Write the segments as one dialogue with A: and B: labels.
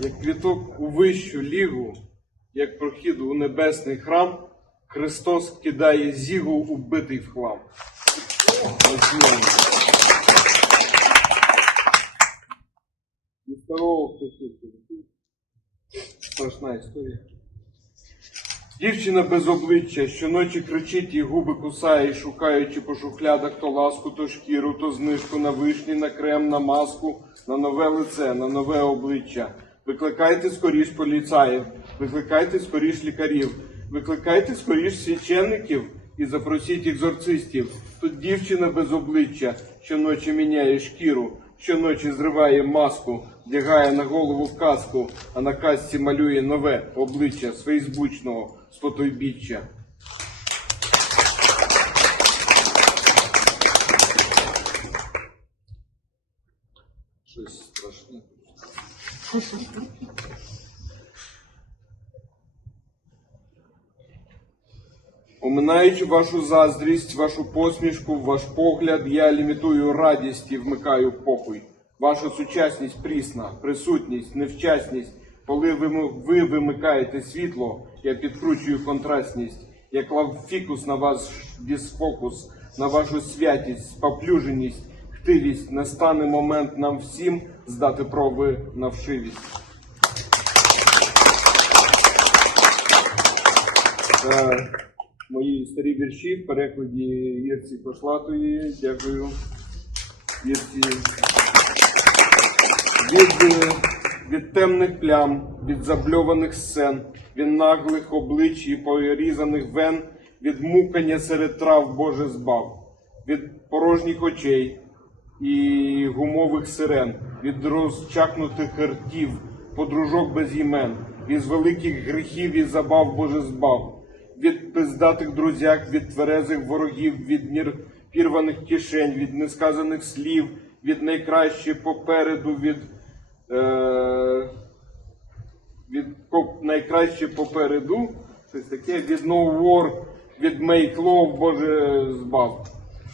A: як квіток у вищу лігу, як прохід у небесний храм, Христос кидає зігу убитий в хлам. І хтось Страшна історія. Дівчина без обличчя щоночі кричить і губи кусає, шукаючи по шухлядах то ласку, то шкіру, то знижку на вишні, на крем, на маску, на нове лице, на нове обличчя. Викликайте скоріш поліцаїв, викликайте скоріш лікарів, викликайте скоріш священників і запросіть екзорцистів. Тут дівчина без обличчя щоночі міняє шкіру, щоночі зриває маску, вдягає на голову каску, а на касці малює нове обличчя з фейсбучного спотойбіччя. Щось страшне. Оминаючи вашу заздрість, вашу посмішку, ваш погляд, я лімітую радість і вмикаю похуй. Ваша сучасність прісна, присутність, невчасність. Коли ви, ви вимикаєте світло, я підкручую контрастність. Я клав фікус на ваш дисфокус, на вашу святість, споплюженість, хтивість. Настане момент нам всім здати проби на вшивість. Е, мої старі вірші в перекладі Ірці Кошлатої. Дякую. Ірці. Від, е, від темних плям, від забльованих сцен, від наглих облич і порізаних вен, від мукання серед трав Боже збав, від порожніх очей і гумових сирен, від розчахнутих ртів, подружок без імен, від великих гріхів і забав Боже збав від пиздатих друзяк, від тверезих ворогів, від пірваних кишень, від несказаних слів, від найкраще попереду, від, е, від найкраще попереду, щось таке, від no war, від love, Боже збав,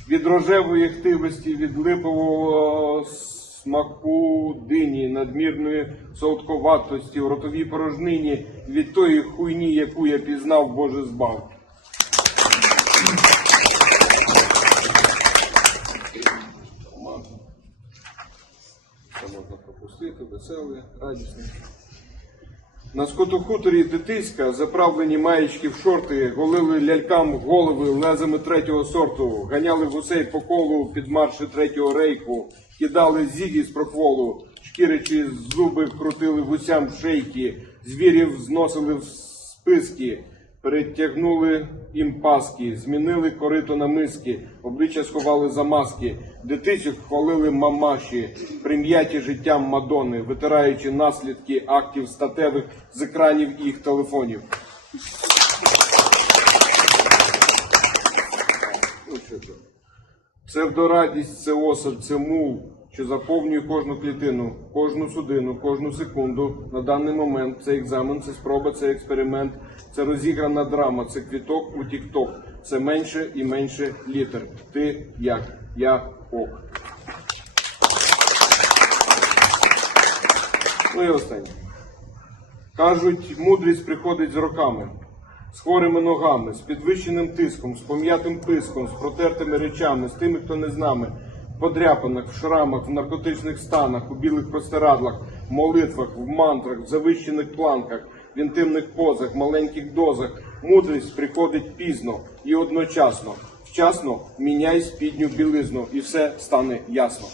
A: від рожевої хтивості, від липового смаку дині, надмірної солодковатості, в ротовій порожнині, від тої хуйні, яку я пізнав, Боже збав. Це можна пропустити, веселе, радісне. На скотохуторі дитиська, заправлені маєчки в шорти, голили лялькам голови лезами третього сорту, ганяли гусей по колу під марші третього рейку, кидали зігі з проколу, шкірячі зуби крутили гусям в шейки, звірів зносили в списки, перетягнули їм паски, змінили корито на миски, обличчя сховали за маски, дитичок хвалили мамаші, прим'яті життям Мадони, витираючи наслідки актів статевих з екранів їх телефонів. Ну, це? Псевдорадість це осад, це мул, що заповнює кожну клітину, кожну судину, кожну секунду. На даний момент це екзамен, це спроба, це експеримент, це розіграна драма, це квіток у тік-ток. Це менше і менше літер. Ти як? Я ок. Ну і останнє. Кажуть, мудрість приходить з роками, з хворими ногами, з підвищеним тиском, з пом'ятим писком, з протертими речами, з тими, хто не з нами, подряпинах, в шрамах, в наркотичних станах, у білих простирадлах, в молитвах, в мантрах, в завищених планках, в інтимних позах, маленьких дозах. Мудрість приходить пізно і одночасно. Вчасно міняй спідню білизну, і все стане ясно.